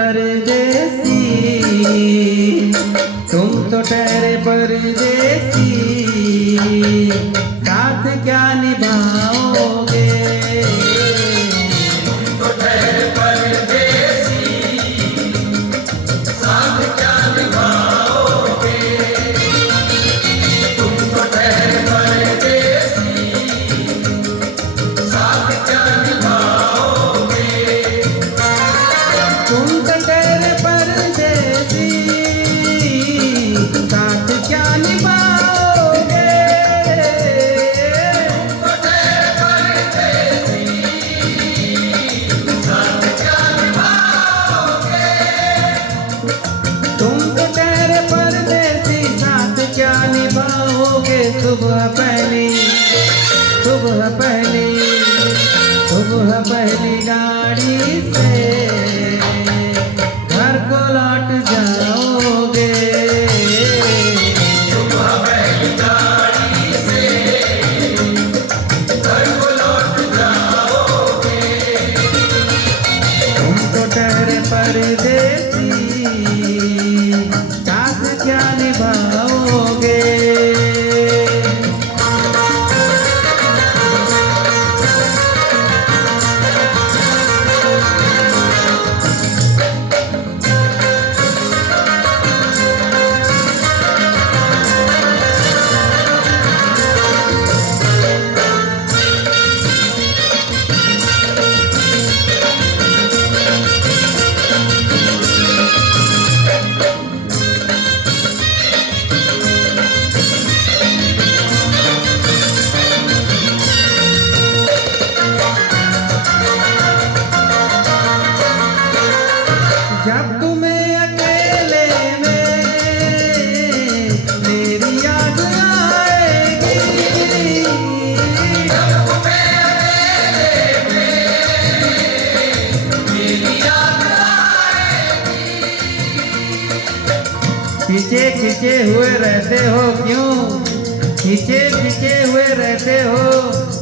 परदेसी, तुम तो ठहरे परदेसी, साथ क्या निभाओगे? तुम तो ठहरे परदेसी, साथ क्या निभाओगे? तुम तो ठहरे परदेसी, साथ क्या निभाओगे? तुम तो ठहरे परदेसी, साथ क्या निभाओगे? तुम तो ठहरे परदेसी, साथ क्या निभाओगे? सुबह पहली, सुबह पहली, सुबह पहली गाड़ी से घर को लौट जाओगे। सुबह पहली गाड़ी से घर को लौट जाओगे। तुम तो ठहरे परदेसी, साथ क्या निभाओगे? जब तुम्हें अकेले में मेरी याद आएगी, जब तुम्हें अकेले में मेरी याद आएगी। खींचे खींचे हुए रहते हो क्यों? खींचे खींचे हुए रहते हो,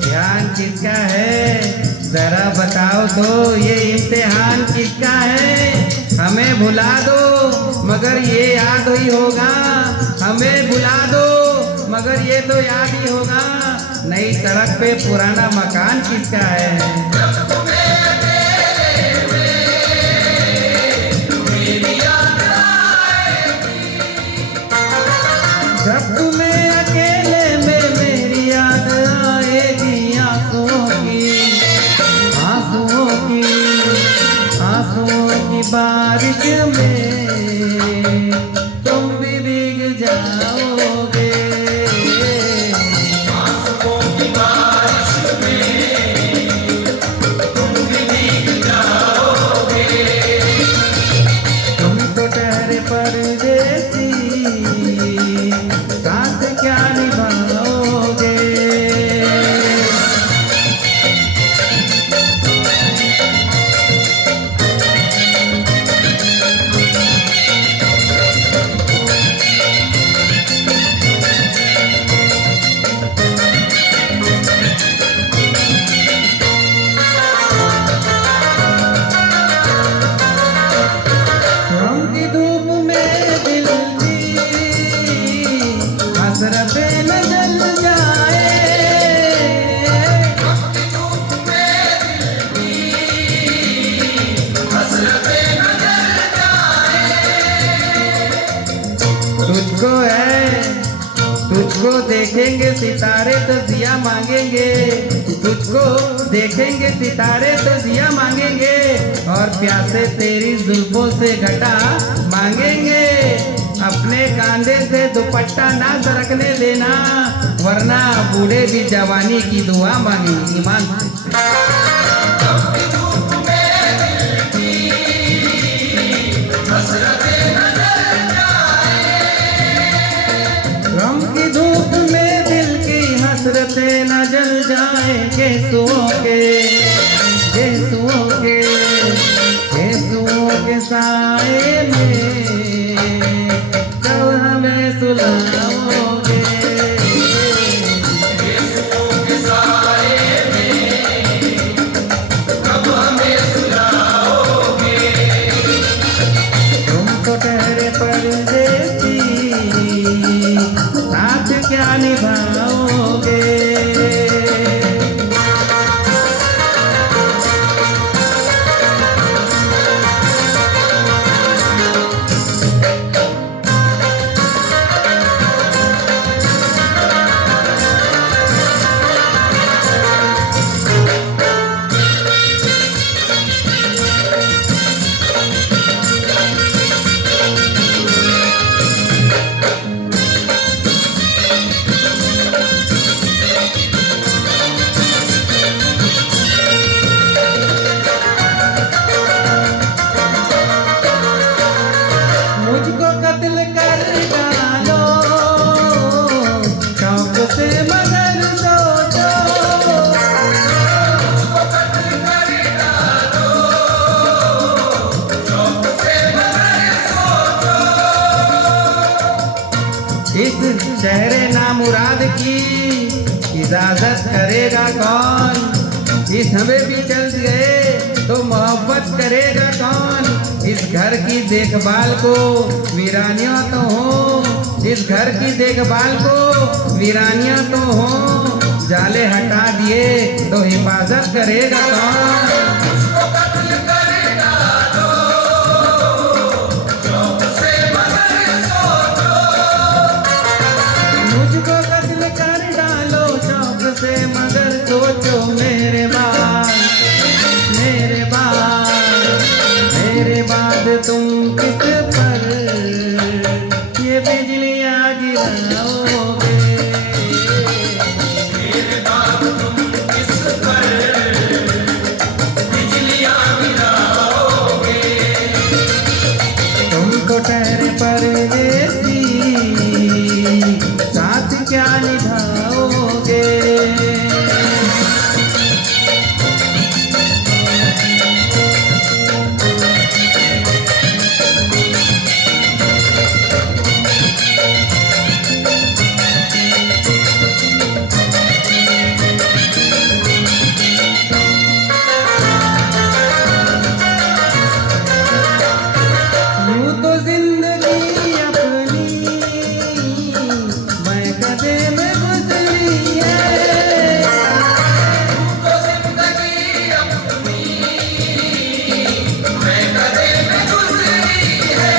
ध्यान किसका है? जरा बताओ तो, ये इम्तिहान किसका है? हमें भुला दो मगर ये याद ही होगा, हमें भुला दो मगर ये तो याद ही होगा। नई सड़क पे पुराना मकान किसका है? जब तुम्हें अकेले में मेरी याद आएगी। जब तुम्हें अकेले में मेरी याद आएगी, आंसुओं की, आंसुओं की, आंसुओं की बारिश में तुम भी भीग जाओगे। आंसुओं की बारिश में तुम भी भीग जाओगे। तुम तो ठहरे परदेसी, साथ क्या निभाओगे? गम की धूप में दिल की हसरतें न जल जाए। अपनी धूप में दिल की हसरतें न जल जाए। तुझको है, तुझको देखेंगे सितारे तो जिया मांगेंगे, तुझको देखेंगे सितारे तो जिया मांगेंगे, और प्यासे तेरी जुल्फों से घटा मांगेंगे। अपने कांधे से दुपट्टा ना सरकने देना, वरना बूढ़े भी जवानी की दुआ मांगेंगे। ईमान से अपनी धूप में दिल की हसरतें न जल जाए। गम की धूप में दिल की हसरतें न जल जाए। गेसुओं के, गेसुओं के, गेसुओं के साए में कब हमें सुलाओगे? गेसुओं के साए में कब हमें सुलाओगे? शहरे नामुराद की इजाजत करेगा कौन। इस हमें भी चल गए तो मोहब्बत करेगा कौन। इस घर की देखभाल को वीरानियां तो हो, इस घर की देखभाल को वीरानियां तो हो, जाले हटा दिए तो हिफाजत करेगा कौन। मुझको कत्ल कर डालो, शौक से मगर सोचो। मुझको कत्ल कर डालो शौक से मगर सोचो मेरे बाद, मेरे बाद, मेरे बाद तुम किस पर ये बिजलियां गिराओगे। मेरे बाप तुम किस पर बिजलियां गिराओगे। तुम तो ठहरे परदेसी, साथ क्या निभाओगे। यूं तो जिंदगी अपनी मैं कदे में गुजरी है। तो जिंदगी अपनी मैं कदे में गुजरी है।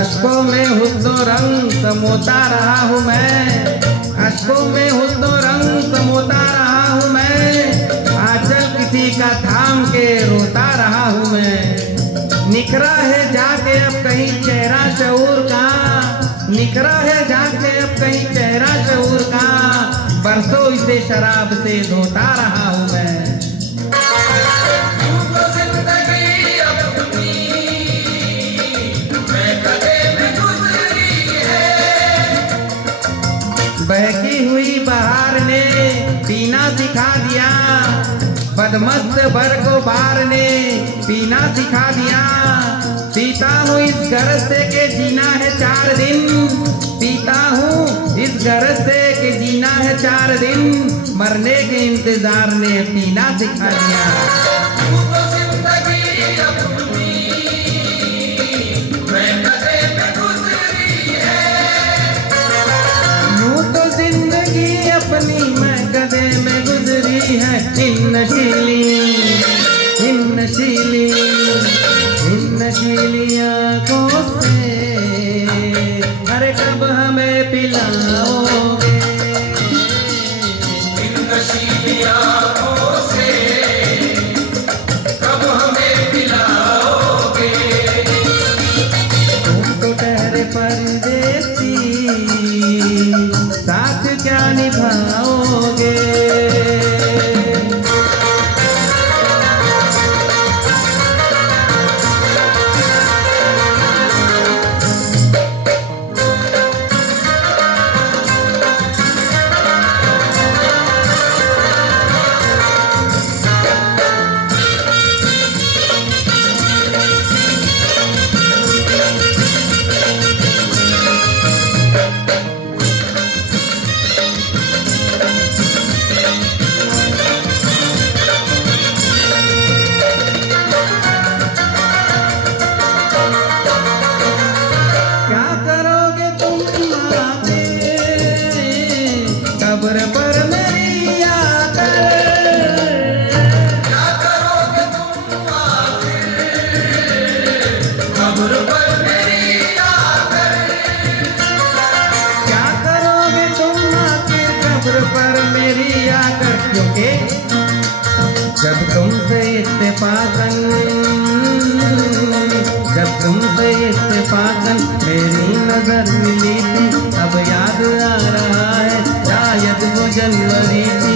अश्कों में हुस्नो रंग समोता रहा हूँ मैं, अश्कों में हुस्नो रंग समोता रहा हूँ मैं, आंचल किसी का थाम के रोता रहा हूँ मैं। निखरा है जाके अब कहीं चेहरा शऊर का, निखरा है जाके अब कहीं चेहरा शऊर का, बरसों इसे शराब से धोता रहा हूँ मैं। तो जिंदगी अपनी मैं कदे में गुजरी है। बहकी हुई बहार ने पीना सिखा दिया, बदमस्त भर को बार ने पीना सिखा दिया। पीता हूँ इस गरज से के जीना है 4 दिन, पीता हूँ इस गरज से के जीना है 4 दिन, मरने के इंतजार ने पीना सिखा दिया। तो जिंदगी अपनी मैं कदे में गुजरी है। यूं तो जिंदगी अपनी मैं कदे में गुजरी है। इन नशीली, इन नशीली आंखों से अरे कब हमें पिलाओगे। इन नशीली आँखों से कब हमें पिलाओगे। तुम तो ठहरे परदेसी, साथ क्या निभाओगे। क्या करोगे तुम आके कब्र पर मेरी आकर। क्या करोगे तुम आकर कब्र पर मेरी आकर। क्या करोगे तुम आके कब्र पर मेरी आकर। क्योंकि जब तुमसे इत्तेफाकन, जब तुमसे इत्तेफाकन मेरी नजर मिली थी, अब याद आ रहा है शायद वो जनवरी थी।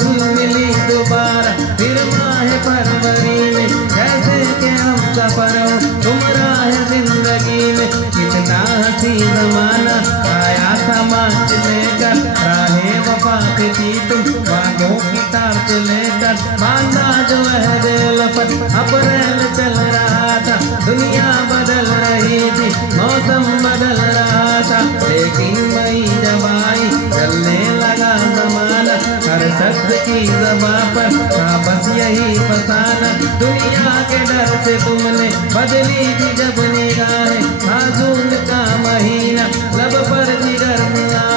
तुम मिली दोबारा फिर माह फरवरी में, जैसे कि हम सफर हो तुम राह जिंदगी में। कितना हंसी जमाना आया था माच लेकर, राहे वफा थी तुम बागों की तार लेकर। बांधा जो अहद लफत अप्रैल चल रहा था, दुनिया बदल रही थी, मौसम बदल रहा था, लेकिन मई जब आई चलने लगा जमाना, हर शख्स की ज़बां पर था बस यही फसाना। दुनिया के डर से तुमने बदली थी जब निगाहें, था जून का महीना लब पर जिगर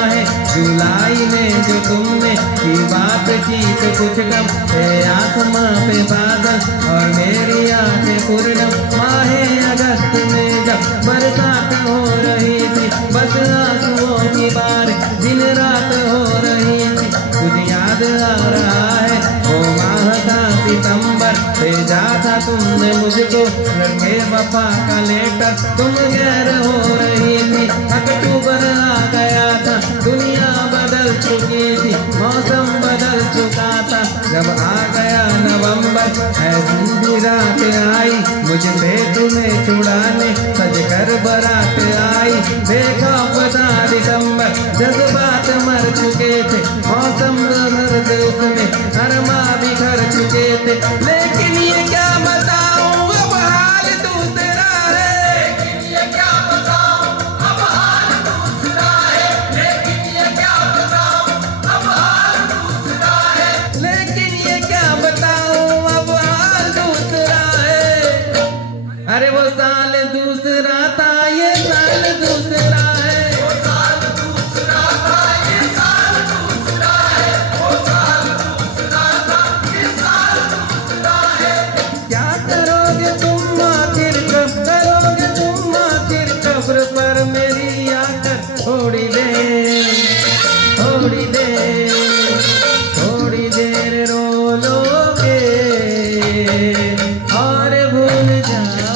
है। जुलाई में जो तुमने की बातचीत कुछ कम थे, आसमां पे बादल और मेरी आंखें पूर्णम। माहे अगस्त में जब बरसात हो रही थी, बस आंसुओं की बारिश दिन रात हो रही थी। कुछ याद आ रहा है वो माह का सितंबर, भेजा था तुमने मुझको लड़के वफा का लेटर, तुम गैर हो रही थी। अक्टूबर आ गया था, दुनिया बदल चुकी थी, मौसम बदल चुका था। जब आ गया नवंबर, ऐसी भी रात आई मुझसे तुम्हें छुड़ाने, सज कर बारात आई। देखा पता दिसंबर, जज्बात मर चुके थे, मौसम सर्द उसमें अरमा बिखर चुके थे। लेकिन ये क्या बताऊं अब हाल दूसरा है, लेकिन ये क्या बताऊं अब हाल दूसरा है, लेकिन ये क्या बताऊं अब हाल दूसरा है। लेकिन ये क्या बताऊं अब हाल दूसरा है। अरे वो साल दूसरा था, ये साल दूसरा है। वो साल दूसरा था, ये साल दूसरा है। वो साल दूसरा था, ये साल दूसरा है। क्या करोगे तुम आखिर, कब करोगे तुम आखिर, कब्र पर मेरी आकर थोड़ी देर, थोड़ी देर, थोड़ी देर रो लोगे और भूल जाओ